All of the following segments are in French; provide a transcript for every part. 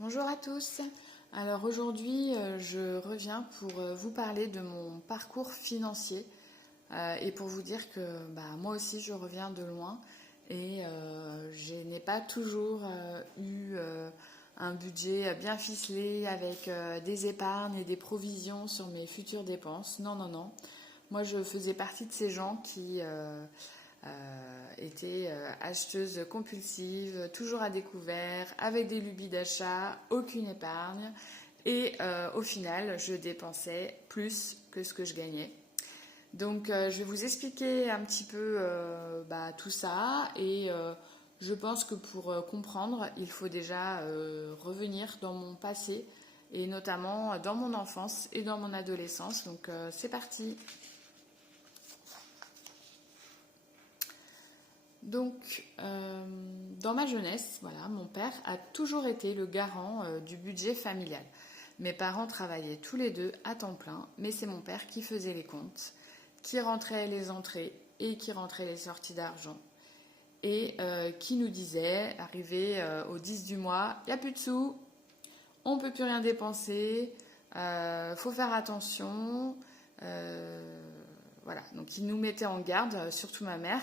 Bonjour à tous. Alors aujourd'hui, je reviens pour vous parler de mon parcours financier et pour vous dire que moi aussi je reviens de loin et je n'ai pas toujours eu un budget bien ficelé avec des épargnes et des provisions sur mes futures dépenses. Non, non, non. Moi, je faisais partie de ces gens qui était acheteuse compulsive, toujours à découvert, avec des lubies d'achat, aucune épargne. Et au final, je dépensais plus que ce que je gagnais. Donc, je vais vous expliquer un petit peu tout ça. Et je pense que pour comprendre, il faut déjà revenir dans mon passé, et notamment dans mon enfance et dans mon adolescence. Donc, c'est parti. Donc, dans ma jeunesse, voilà, mon père a toujours été le garant du budget familial. Mes parents travaillaient tous les deux à temps plein, mais c'est mon père qui faisait les comptes, qui rentrait les entrées et qui rentrait les sorties d'argent. Et qui nous disait, arrivé au 10 du mois, il n'y a plus de sous, on ne peut plus rien dépenser, faut faire attention. Voilà, donc il nous mettait en garde, surtout ma mère.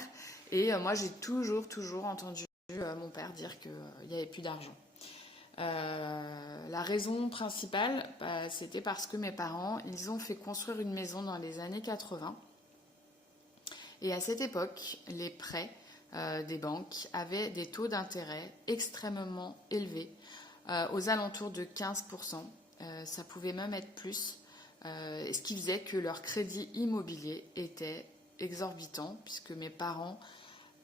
Et moi, j'ai toujours entendu mon père dire qu'il n'y avait plus d'argent. La raison principale, c'était parce que mes parents, ils ont fait construire une maison dans les années 80. Et à cette époque, les prêts des banques avaient des taux d'intérêt extrêmement élevés, aux alentours de 15%. Ça pouvait même être plus, ce qui faisait que leur crédit immobilier était exorbitant, puisque mes parents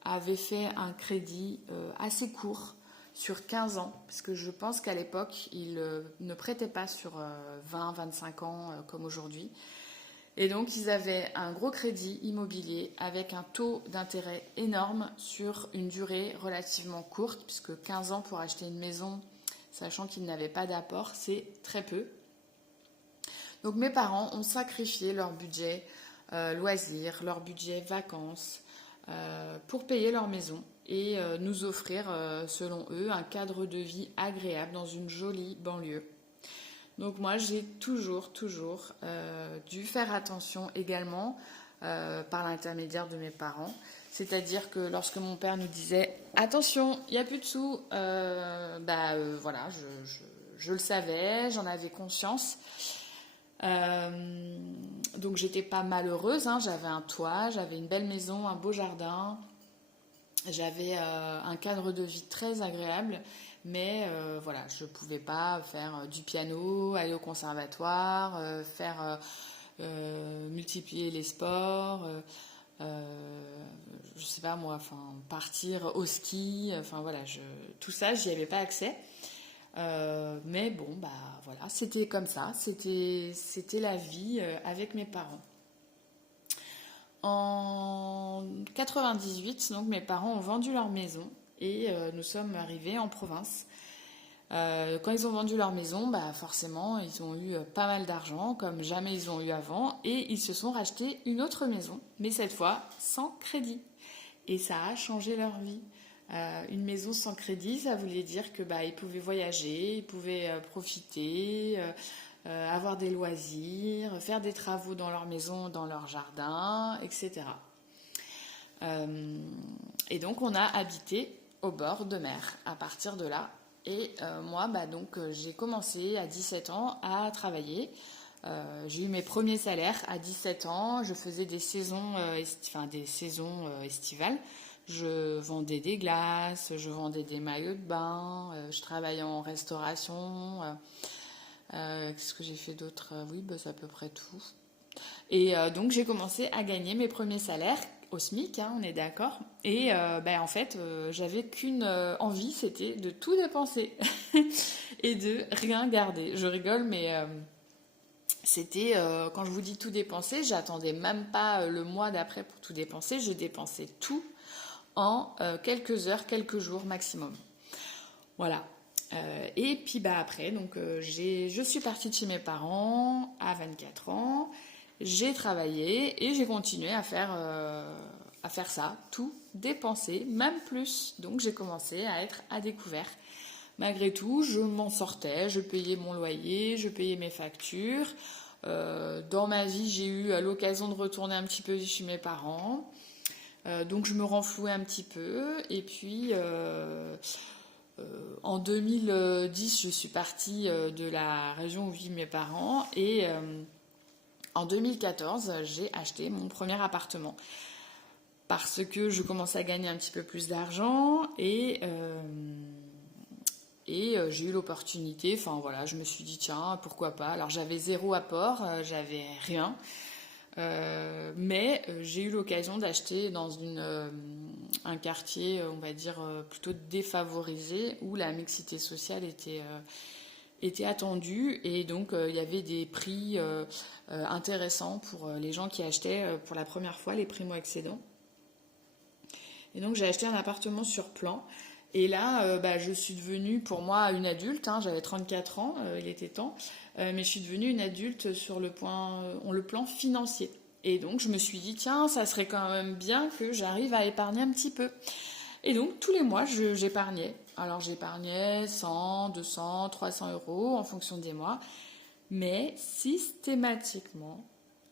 avaient fait un crédit assez court, sur 15 ans, parce que je pense qu'à l'époque, ils ne prêtaient pas sur 20-25 ans comme aujourd'hui. Et donc, ils avaient un gros crédit immobilier avec un taux d'intérêt énorme sur une durée relativement courte, puisque 15 ans pour acheter une maison, sachant qu'ils n'avaient pas d'apport, c'est très peu. Donc, mes parents ont sacrifié leur budget loisirs, leur budget vacances, pour payer leur maison et nous offrir, selon eux, un cadre de vie agréable dans une jolie banlieue. Donc moi, j'ai toujours dû faire attention également par l'intermédiaire de mes parents. C'est-à-dire que lorsque mon père nous disait « Attention, il n'y a plus de sous voilà, je le savais, j'en avais conscience. Donc j'étais pas malheureuse, hein. J'avais un toit, j'avais une belle maison, un beau jardin, j'avais un cadre de vie très agréable, mais voilà, je pouvais pas faire du piano, aller au conservatoire, multiplier les sports, je sais pas moi, enfin partir au ski, enfin voilà, tout ça, j'y avais pas accès. Mais bon, voilà, c'était comme ça, c'était la vie avec mes parents. En 98, donc mes parents ont vendu leur maison et nous sommes arrivés en province. Quand ils ont vendu leur maison, forcément, ils ont eu pas mal d'argent, comme jamais ils ont eu avant, et ils se sont rachetés une autre maison, mais cette fois sans crédit. Et ça a changé leur vie. Une maison sans crédit, ça voulait dire que ils pouvaient voyager, ils pouvaient profiter, avoir des loisirs, faire des travaux dans leur maison, dans leur jardin, etc. Et donc on a habité au bord de mer à partir de là. Et moi, j'ai commencé à 17 ans à travailler. J'ai eu mes premiers salaires à 17 ans. Je faisais des saisons estivales. Je vendais des glaces, je vendais des maillots de bain, je travaillais en restauration. Qu'est-ce que j'ai fait d'autre? Oui, c'est à peu près tout. Et donc j'ai commencé à gagner mes premiers salaires au SMIC, hein, on est d'accord. Et en fait, j'avais qu'une envie, c'était de tout dépenser et de rien garder. Je rigole, mais c'était, quand je vous dis tout dépenser, j'attendais même pas le mois d'après pour tout dépenser. Je dépensais tout en quelques heures, quelques jours maximum. Voilà. Et puis après, donc je suis partie de chez mes parents à 24 ans. J'ai travaillé et j'ai continué à faire ça, tout dépenser, même plus. Donc j'ai commencé à être à découvert. Malgré tout, je m'en sortais, je payais mon loyer, je payais mes factures. Dans ma vie, j'ai eu l'occasion de retourner un petit peu chez mes parents. Donc je me renflouais un petit peu. Et puis en 2010, je suis partie de la région où vivent mes parents. Et en 2014, j'ai acheté mon premier appartement. Parce que je commençais à gagner un petit peu plus d'argent et j'ai eu l'opportunité, enfin voilà, je me suis dit tiens, pourquoi pas. Alors j'avais zéro apport, j'avais rien, mais j'ai eu l'occasion d'acheter dans un quartier, on va dire, plutôt défavorisé, où la mixité sociale était attendue, et donc il y avait des prix intéressants pour les gens qui achetaient pour la première fois, les primo-accédants. Et donc j'ai acheté un appartement sur plan. Et là, je suis devenue pour moi une adulte, hein, j'avais 34 ans, il était temps, mais je suis devenue une adulte sur le plan financier. Et donc je me suis dit, tiens, ça serait quand même bien que j'arrive à épargner un petit peu. Et donc tous les mois, j'épargnais. Alors j'épargnais 100, 200, 300 euros en fonction des mois. Mais systématiquement,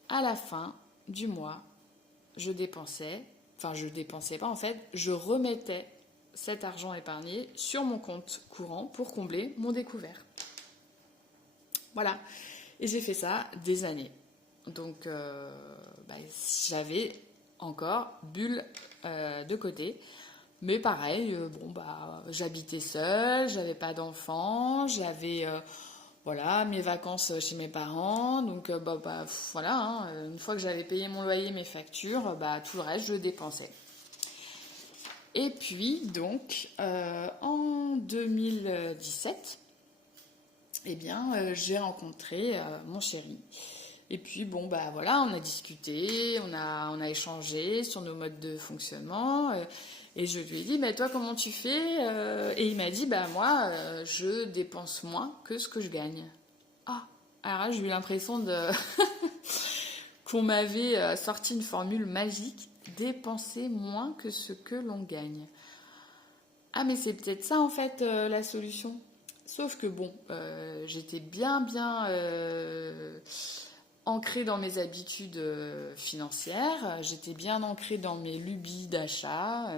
à la fin du mois, je dépensais pas en fait, je remettais cet argent épargné sur mon compte courant pour combler mon découvert. Voilà. Et j'ai fait ça des années. Donc j'avais encore bulle de côté. Mais pareil, j'habitais seule, j'avais pas d'enfants, j'avais mes vacances chez mes parents. Donc voilà, hein, une fois que j'avais payé mon loyer, mes factures, tout le reste, je dépensais. Et puis, donc, en 2017, j'ai rencontré mon chéri. Et puis, on a discuté, on a échangé sur nos modes de fonctionnement. Et je lui ai dit, toi, comment tu fais? Et il m'a dit, moi, je dépense moins que ce que je gagne. Ah, alors là, j'ai eu l'impression qu'on m'avait sorti une formule magique. Dépenser moins que ce que l'on gagne. Ah, mais c'est peut-être ça en fait la solution. Sauf que j'étais bien ancrée dans mes habitudes financières, j'étais bien ancrée dans mes lubies d'achat.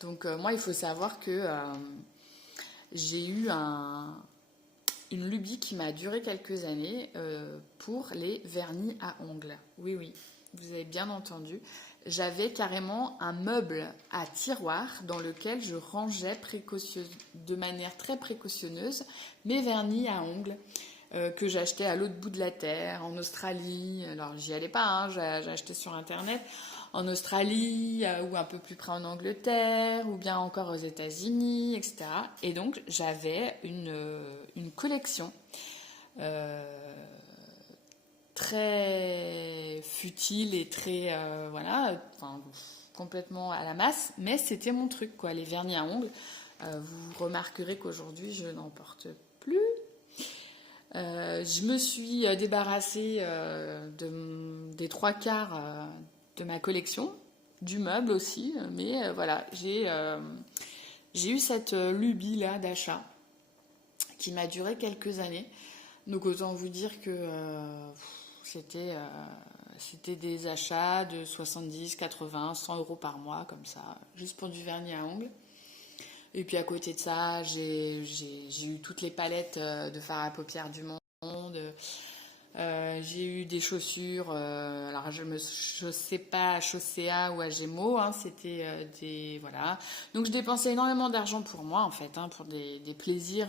Donc moi, il faut savoir que j'ai eu une lubie qui m'a duré quelques années pour les vernis à ongles. Oui, oui. Vous avez bien entendu, j'avais carrément un meuble à tiroir dans lequel je rangeais de manière très précautionneuse mes vernis à ongles que j'achetais à l'autre bout de la terre, en Australie. Alors j'y allais pas, hein, j'ai acheté sur internet, en Australie ou un peu plus près en Angleterre ou bien encore aux États-Unis, etc. Et donc j'avais une collection très futile et très complètement à la masse, mais c'était mon truc quoi, les vernis à ongles. Vous remarquerez qu'aujourd'hui je n'en porte plus. Je me suis débarrassée des trois quarts de ma collection, du meuble aussi, mais j'ai eu cette lubie là d'achat qui m'a duré quelques années. Donc autant vous dire que c'était des achats de 70, 80, 100 euros par mois, comme ça, juste pour du vernis à ongles. Et puis à côté de ça, j'ai eu toutes les palettes de fard à paupières du monde. J'ai eu des chaussures, alors je me chaussais pas à Chaussea ou à Gémeaux, hein, c'était voilà. Donc je dépensais énormément d'argent pour moi en fait, hein, pour des plaisirs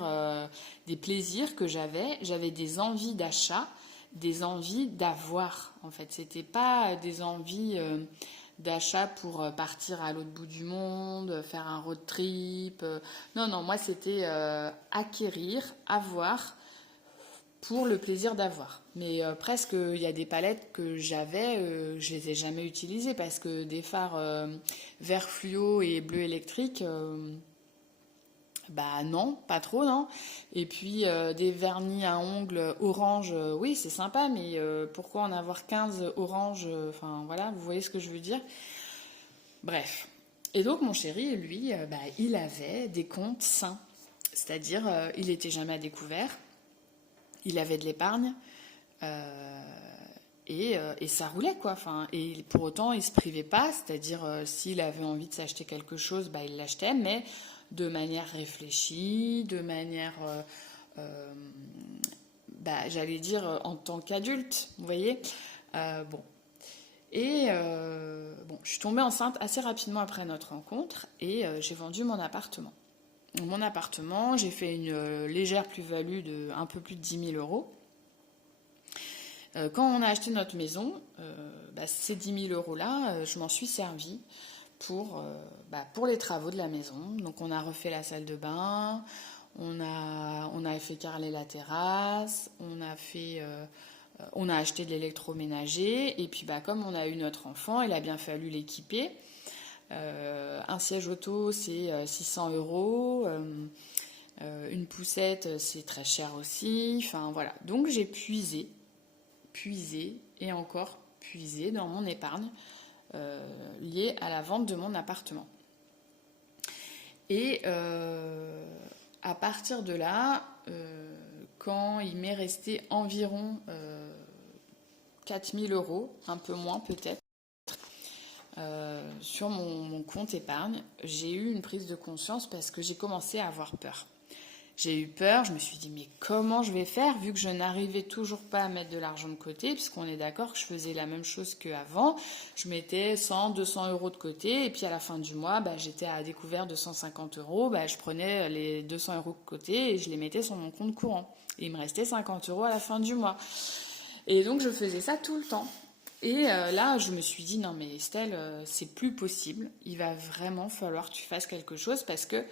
que j'avais des envies d'achat, des envies d'avoir en fait. C'était pas des envies d'achat pour partir à l'autre bout du monde, faire un road trip. Non, moi c'était acquérir, avoir pour le plaisir d'avoir. Mais presque, il y a des palettes que j'avais, je les ai jamais utilisées parce que des fards vert fluo et bleu électrique, non, pas trop, non. Et puis des vernis à ongles orange, oui, c'est sympa, mais pourquoi en avoir 15 orange? Enfin, voilà, vous voyez ce que je veux dire. Bref. Et donc mon chéri, lui, il avait des comptes sains. C'est-à-dire, il n'était jamais à découvert, il avait de l'épargne, et ça roulait, quoi. Enfin, et pour autant, il ne se privait pas, c'est-à-dire, s'il avait envie de s'acheter quelque chose, il l'achetait, mais de manière réfléchie, de manière, euh, j'allais dire, en tant qu'adulte, vous voyez. Bon. Et je suis tombée enceinte assez rapidement après notre rencontre et j'ai vendu mon appartement. Mon appartement, j'ai fait une légère plus-value de un peu plus de 10 000 euros. Quand on a acheté notre maison, ces 10 000 euros-là, je m'en suis servi pour les travaux de la maison. Donc on a refait la salle de bain, on a fait carreler la terrasse, on a acheté de l'électroménager. Et puis comme on a eu notre enfant, il a bien fallu l'équiper. Un siège auto, c'est 600 euros. Une poussette, c'est très cher aussi. Enfin voilà. Donc j'ai puisé et encore puisé dans mon épargne liée à la vente de mon appartement. Et à partir de là, quand il m'est resté environ 4 000 euros, un peu moins peut-être, sur mon compte épargne, j'ai eu une prise de conscience parce que j'ai commencé à avoir peur. J'ai eu peur, je me suis dit mais comment je vais faire vu que je n'arrivais toujours pas à mettre de l'argent de côté, puisqu'on est d'accord que je faisais la même chose qu'avant. Je mettais 100, 200 euros de côté et puis à la fin du mois, j'étais à découvert de 150 euros. Je prenais les 200 euros de côté et je les mettais sur mon compte courant. Et il me restait 50 euros à la fin du mois. Et donc je faisais ça tout le temps. Et là, je me suis dit, non mais Estelle, c'est plus possible. Il va vraiment falloir que tu fasses quelque chose parce que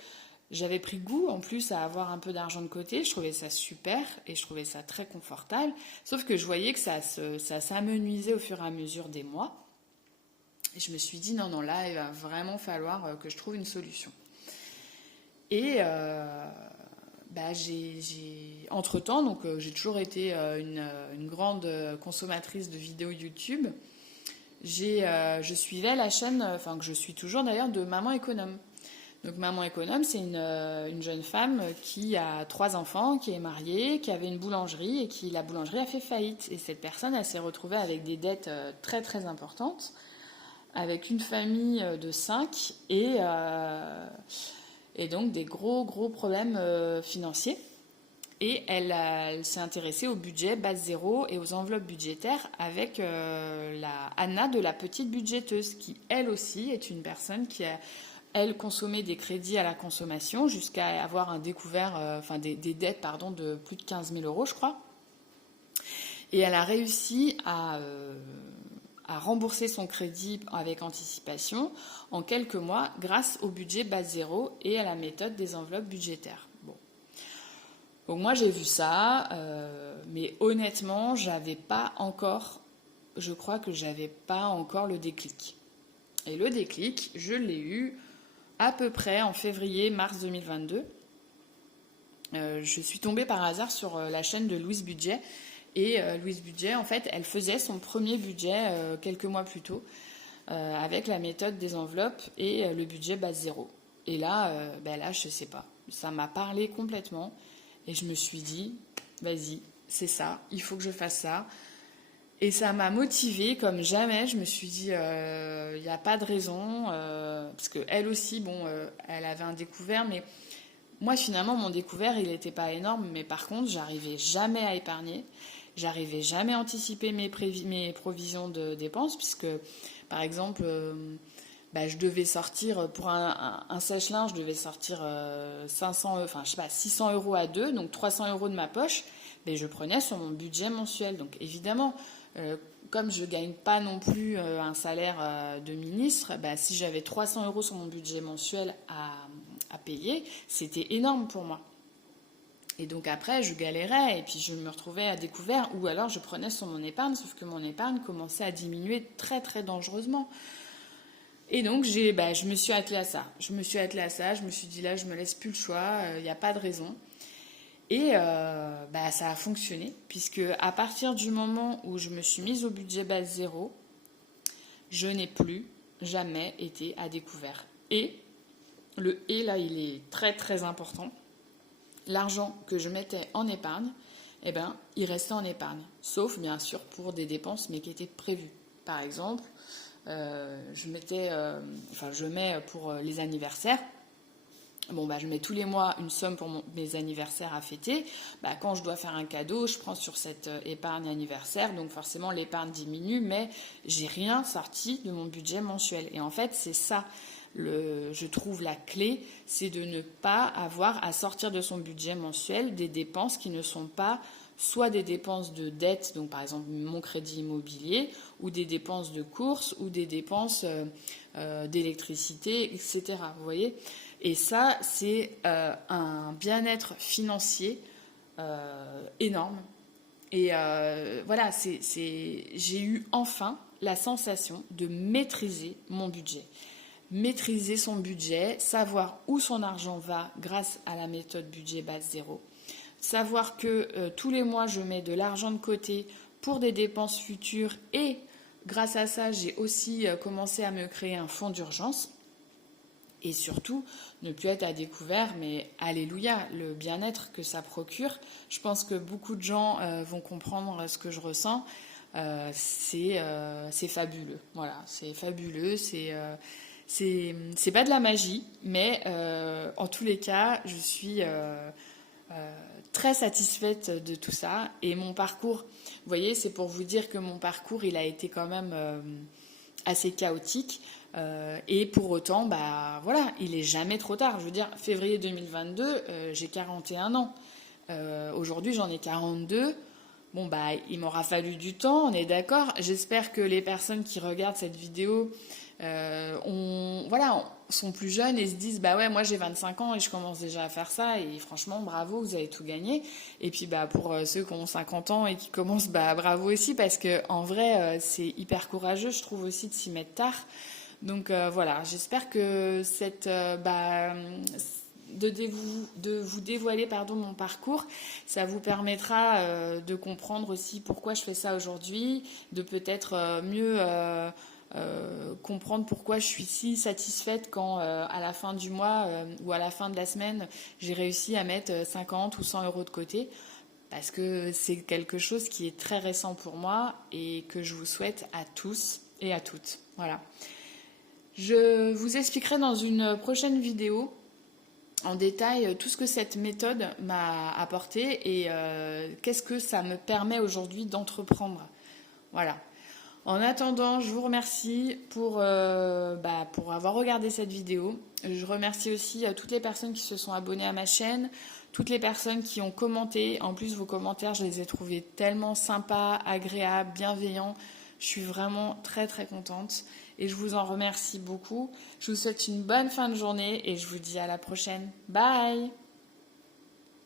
j'avais pris goût en plus à avoir un peu d'argent de côté. Je trouvais ça super et je trouvais ça très confortable. Sauf que je voyais que ça s'amenuisait au fur et à mesure des mois. Et je me suis dit, non, là, il va vraiment falloir que je trouve une solution. Et entre-temps, donc j'ai toujours été une grande consommatrice de vidéos YouTube. Je suivais la chaîne, que je suis toujours d'ailleurs, de Maman Économe. Donc Maman Économe, c'est une jeune femme qui a 3 enfants, qui est mariée, qui avait une boulangerie et la boulangerie a fait faillite. Et cette personne, elle s'est retrouvée avec des dettes très très importantes, avec une famille de 5 et donc des gros problèmes financiers. Et elle s'est intéressée au budget base zéro et aux enveloppes budgétaires avec la Anna de la petite budgéteuse, qui elle aussi est une personne qui a consommé des crédits à la consommation jusqu'à avoir un découvert, des dettes de plus de 15 000 euros, je crois. Et elle a réussi à rembourser son crédit avec anticipation en quelques mois grâce au budget base zéro et à la méthode des enveloppes budgétaires. Bon. Donc moi j'ai vu ça, mais honnêtement je crois que j'avais pas encore le déclic. Et le déclic, je l'ai eu à peu près en février-mars 2022. Je suis tombée par hasard sur la chaîne de Louise Budget. Et Louise Budget, en fait, elle faisait son premier budget quelques mois plus tôt avec la méthode des enveloppes et le budget base zéro. Et là, je sais pas. Ça m'a parlé complètement. Et je me suis dit, vas-y, c'est ça, il faut que je fasse ça. Et ça m'a motivée comme jamais. Je me suis dit, il n'y a pas de raison. Parce qu'elle aussi, elle avait un découvert. Mais moi, finalement, mon découvert, il n'était pas énorme. Mais par contre, j'arrivais jamais à épargner. J'arrivais jamais à anticiper mes provisions de dépenses. Puisque, par exemple, je devais sortir, pour un sèche-linge, je devais sortir 600 euros à deux. Donc 300 euros de ma poche. Mais je prenais sur mon budget mensuel. Donc évidemment, comme je ne gagne pas non plus un salaire de ministre, si j'avais 300 euros sur mon budget mensuel à payer, c'était énorme pour moi. Et donc après, je galérais et puis je me retrouvais à découvert, ou alors je prenais sur mon épargne, sauf que mon épargne commençait à diminuer très très dangereusement. Et donc je me suis attelée à ça. Je me suis dit là, je me laisse plus le choix, il n'y a pas de raison. Et ça a fonctionné, puisque à partir du moment où je me suis mise au budget base zéro, je n'ai plus jamais été à découvert. Et le « et » là, il est très très important. L'argent que je mettais en épargne, eh ben, il restait en épargne. Sauf, bien sûr, pour des dépenses, mais qui étaient prévues. Par exemple, je mets pour les anniversaires. Bon, bah, je mets tous les mois une somme pour mes anniversaires à fêter. Bah, quand je dois faire un cadeau, je prends sur cette épargne anniversaire. Donc forcément, l'épargne diminue, mais j'ai rien sorti de mon budget mensuel. Et en fait, c'est ça, je trouve la clé, c'est de ne pas avoir à sortir de son budget mensuel des dépenses qui ne sont pas soit des dépenses de dette, donc par exemple mon crédit immobilier, ou des dépenses de courses, ou des dépenses d'électricité, etc. Vous voyez ? Et ça, c'est un bien-être financier énorme. Et voilà, j'ai eu enfin la sensation de maîtriser mon budget. Maîtriser son budget, savoir où son argent va grâce à la méthode budget base zéro. Savoir que tous les mois, je mets de l'argent de côté pour des dépenses futures et grâce à ça, j'ai aussi commencé à me créer un fonds d'urgence. Et surtout, ne plus être à découvert, mais alléluia, le bien-être que ça procure. Je pense que beaucoup de gens vont comprendre ce que je ressens. C'est fabuleux. Voilà, c'est fabuleux. C'est pas de la magie, mais en tous les cas, je suis très satisfaite de tout ça. Et mon parcours, vous voyez, c'est pour vous dire que mon parcours, il a été quand même assez chaotique. Et pour autant, bah voilà, il est jamais trop tard. Je veux dire, février 2022, j'ai 41 ans. Aujourd'hui, j'en ai 42. Bon, bah, il m'aura fallu du temps, on est d'accord. J'espère que les personnes qui regardent cette vidéo sont plus jeunes et se disent, bah ouais, moi j'ai 25 ans et je commence déjà à faire ça. Et franchement, bravo, vous avez tout gagné. Et puis, bah, pour ceux qui ont 50 ans et qui commencent, bah, bravo aussi, parce que en vrai, c'est hyper courageux, je trouve aussi, de s'y mettre tard. Donc voilà, j'espère que de vous dévoiler mon parcours, ça vous permettra de comprendre aussi pourquoi je fais ça aujourd'hui, de peut-être mieux comprendre pourquoi je suis si satisfaite quand à la fin du mois ou à la fin de la semaine, j'ai réussi à mettre 50 ou 100 euros de côté. Parce que c'est quelque chose qui est très récent pour moi et que je vous souhaite à tous et à toutes. Voilà. Je vous expliquerai dans une prochaine vidéo en détail tout ce que cette méthode m'a apporté et qu'est-ce que ça me permet aujourd'hui d'entreprendre. Voilà. En attendant, je vous remercie pour avoir regardé cette vidéo. Je remercie aussi toutes les personnes qui se sont abonnées à ma chaîne, toutes les personnes qui ont commenté. En plus, vos commentaires, je les ai trouvés tellement sympas, agréables, bienveillants. Je suis vraiment très très contente et je vous en remercie beaucoup. Je vous souhaite une bonne fin de journée et je vous dis à la prochaine. Bye!